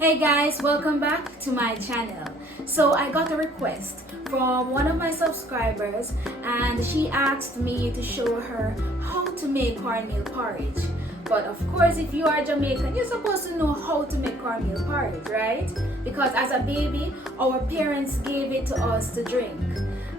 Hey guys, welcome back to my channel. So I got a request from one of my subscribers and she asked me to show her how to make cornmeal porridge. But of course, if you are Jamaican, you're supposed to know how to make cornmeal porridge, right? Because as a baby, our parents gave it to us to drink.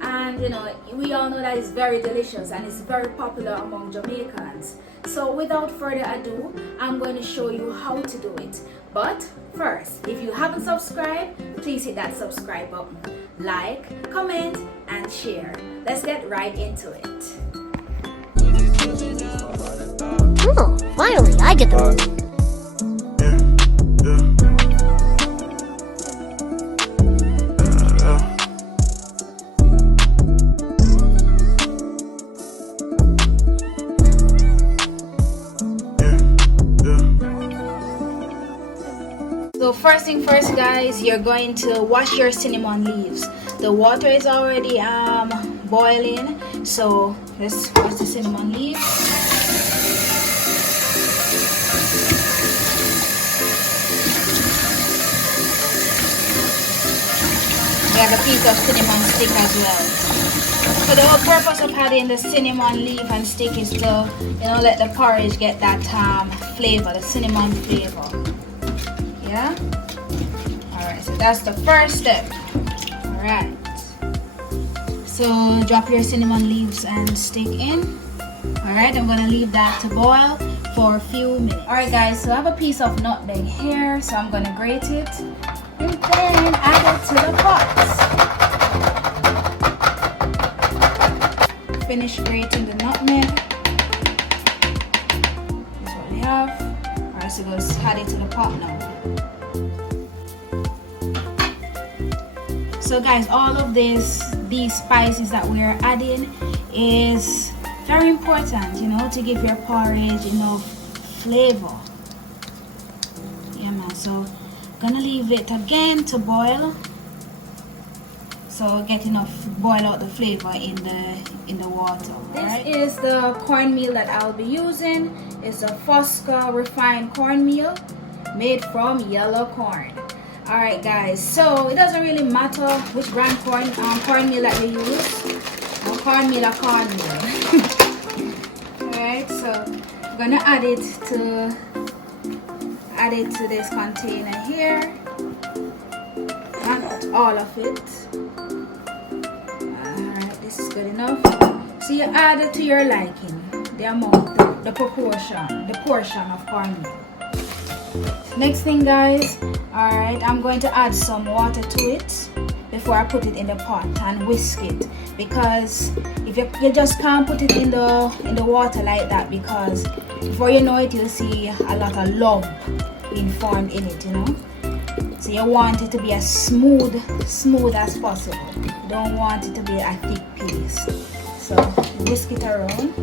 And you know, we all know that it's very delicious and it's very popular among Jamaicans. So without further ado, I'm going to show you how to do it. But first, if you haven't subscribed, please hit that subscribe button. Like, comment, and share. Let's get right into it. Oh, finally, I get the... So first thing first, guys, you're going to wash your cinnamon leaves. The water is already boiling, so let's wash the cinnamon leaves. We have a piece of cinnamon stick as well. So the whole purpose of adding the cinnamon leaf and stick is to, let the porridge get that flavor, the cinnamon flavor. Yeah. Alright, so that's the first step. Alright. So drop your cinnamon leaves and stick in. Alright, I'm gonna leave that to boil for a few minutes. Alright guys, so I have a piece of nutmeg here, so I'm gonna grate it and then add it to the pot. Finish grating the nutmeg. That's what we have. Alright, so let's add it to the pot now. So guys, all of these spices that we are adding is very important, to give your porridge enough flavor. Yeah man, so gonna leave it again to boil. So get enough boil out the flavor in the water. This is the cornmeal that I'll be using. It's a Fosca refined cornmeal made from yellow corn. Alright guys, so it doesn't really matter which brand cornmeal that you use. Cornmeal or cornmeal. Alright, so I'm gonna add it to this container here. Not all of it. Alright, this is good enough. So you add it to your liking, the amount, the proportion, the portion of cornmeal. Next thing guys, alright, I'm going to add some water to it before I put it in the pot and whisk it, because if you just can't put it in the water like that, because before you know it you'll see a lot of lump being formed in it, so you want it to be as smooth as possible. You don't want it to be a thick paste. So whisk it around.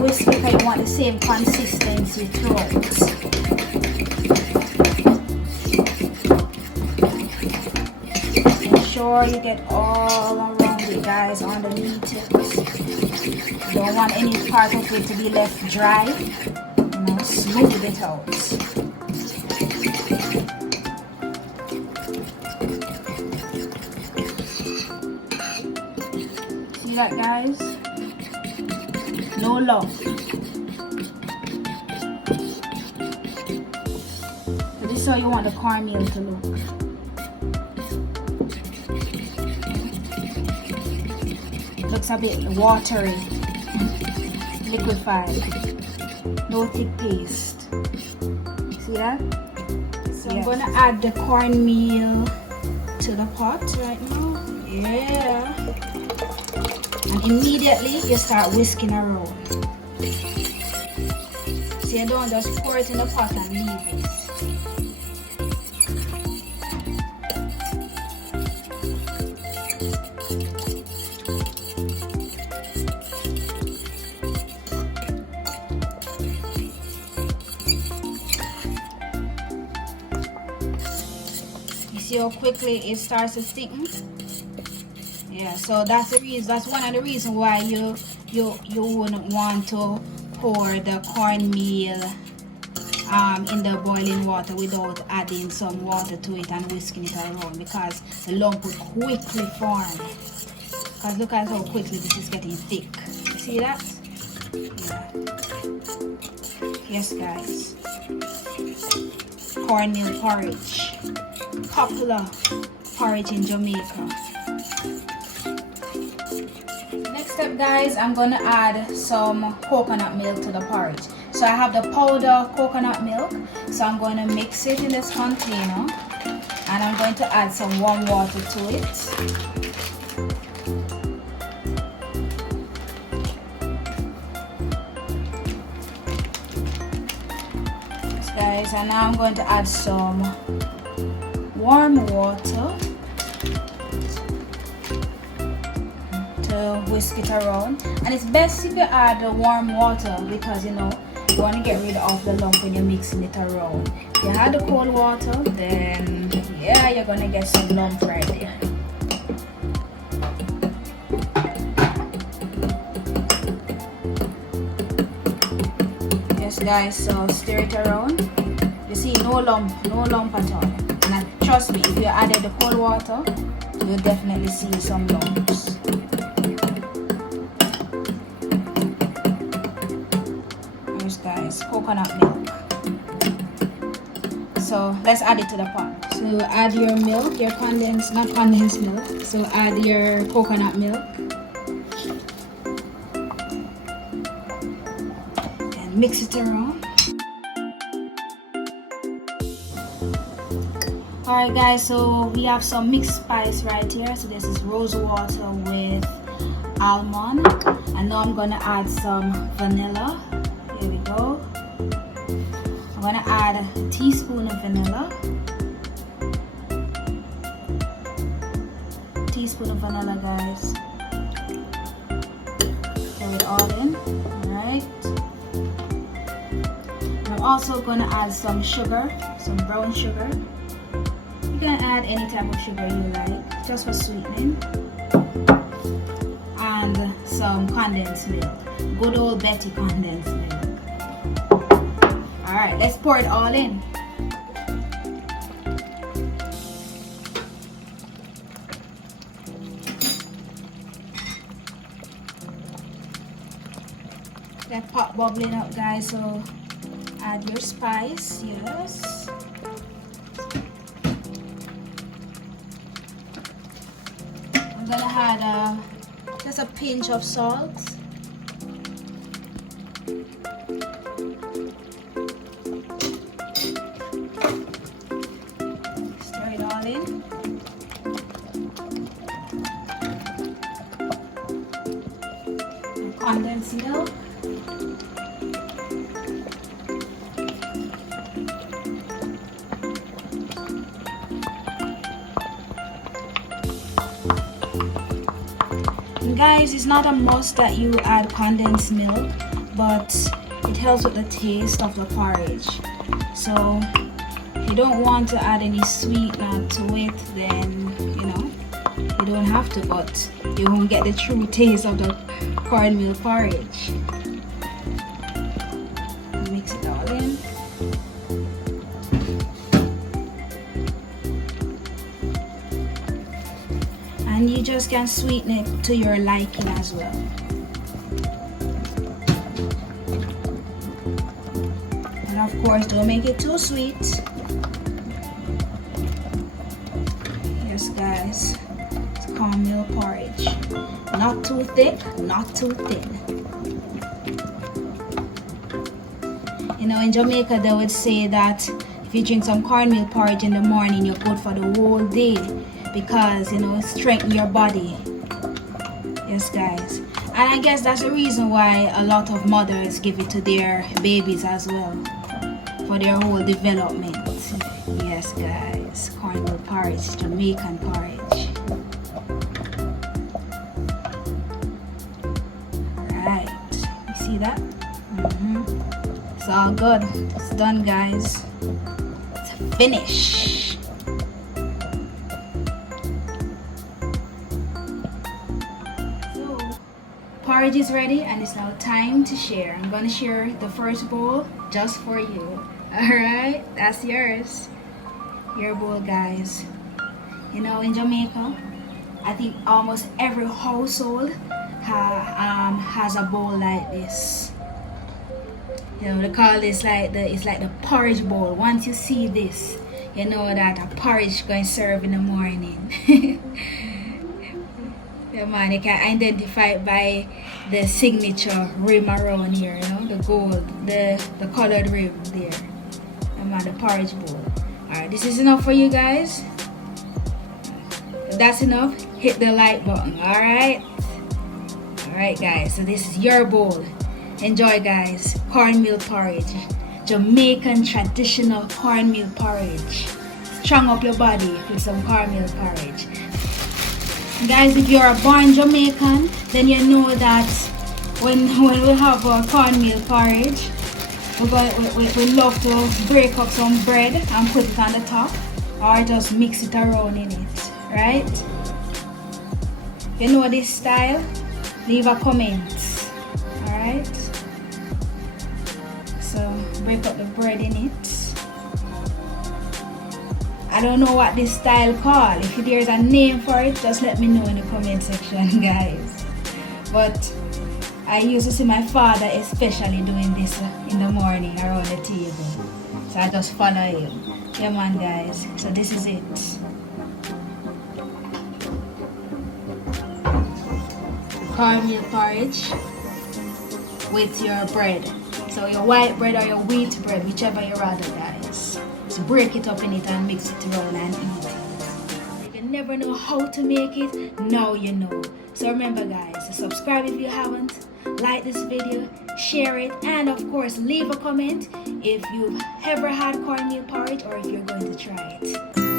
Whisk it because you want the same consistency throughout. Make sure you get all around it guys, underneath it. You don't want any part of it to be left dry. Smooth it out. See that guys? No lump. So this is how you want the cornmeal to look. Looks a bit watery, liquefied, no thick paste. See that? So I'm gonna add the cornmeal to the pot right now. Yeah. And immediately you start whisking around. So you don't just pour it in the pot and leave it. You see how quickly it starts to thicken? Yeah, so that's the reason. That's one of the reasons why you wouldn't want to pour the cornmeal in the boiling water without adding some water to it and whisking it around, because the lump would quickly form. Because look at how quickly this is getting thick. You see that? Yeah. Yes, guys. Cornmeal porridge. Popular porridge in Jamaica. Next step, guys, I'm going to add some coconut milk to the porridge. So I have the powder coconut milk. So I'm going to mix it in this container. And I'm going to add some warm water to it. Guys, and now I'm going to add some warm water to whisk it around. And it's best if you add the warm water, because you know you want to get rid of the lump when you're mixing it around. If you add the cold water, then yeah, you're gonna get some lump right there. Yes, guys, so stir it around. You see, no lump at all. And trust me, if you added the cold water, you'll definitely see some lumps. Here's, guys, coconut milk. So let's add it to the pot. So add your milk, your not condensed milk. So add your coconut milk. And mix it around. Alright, guys, so we have some mixed spice right here. So this is rose water with almond, and now I'm gonna add some vanilla. Here we go. I'm gonna add a teaspoon of vanilla. Teaspoon of vanilla, guys. Pour it all in. Alright. I'm also gonna add some sugar, some brown sugar. You can add any type of sugar you like, just for sweetening. And some condensed milk, good old Betty condensed milk. Alright, let's pour it all in. That pot bubbling up, guys, so add your spice, yes. I'm gonna add just a pinch of salt. Stir it all in. Condensed milk. Guys, it's not a must that you add condensed milk, but it helps with the taste of the porridge. So if you don't want to add any sweetener to it, then you know you don't have to, but you won't get the true taste of the cornmeal porridge. Mix it all in. And you just can sweeten it to your liking as well. And of course, don't make it too sweet. Yes, guys, it's cornmeal porridge. Not too thick, not too thin. You know, in Jamaica, they would say that if you drink some cornmeal porridge in the morning, you're good for the whole day, because you know it strengthens your body. Yes, guys, and I guess that's the reason why a lot of mothers give it to their babies as well, for their whole development. Yes, guys, cornmeal porridge, Jamaican porridge. Right, you see that? It's all good. It's done, guys. It's finished. porridge is ready and it's now time to share. I'm gonna share the first bowl just for you. Alright, that's yours. Your bowl, guys. You know, in Jamaica, I think almost every household has a bowl like this. You know, they call this like it's like the porridge bowl. Once you see this, you know that a porridge going to serve in the morning. Yeah, man, you can identify it by the signature rim around here, you know, the gold, the colored rim there. Yeah, man, the porridge bowl. Alright, this is enough for you guys. If that's enough, hit the like button. Alright? Alright, guys, so this is your bowl. Enjoy, guys. Cornmeal porridge. Jamaican traditional cornmeal porridge. Strong up your body with some cornmeal porridge. Guys, if you're a born Jamaican, then you know that when we have our cornmeal porridge, we love to break up some bread and put it on the top, or just mix it around in it, right? You know this style? Leave a comment, alright? So break up the bread in it. I don't know what this style called. If there's a name for it, just let me know in the comment section, guys. But I used to see my father especially doing this in the morning around the table. So I just follow him. Yeah, man, guys. So this is it. Cornmeal porridge with your bread. So your white bread or your wheat bread, whichever you rather, guys. Just break it up in it and mix it around and eat it. If you never know how to make it, now you know. So remember, guys, subscribe if you haven't, like this video, share it, and of course leave a comment if you've ever had cornmeal porridge or if you're going to try it.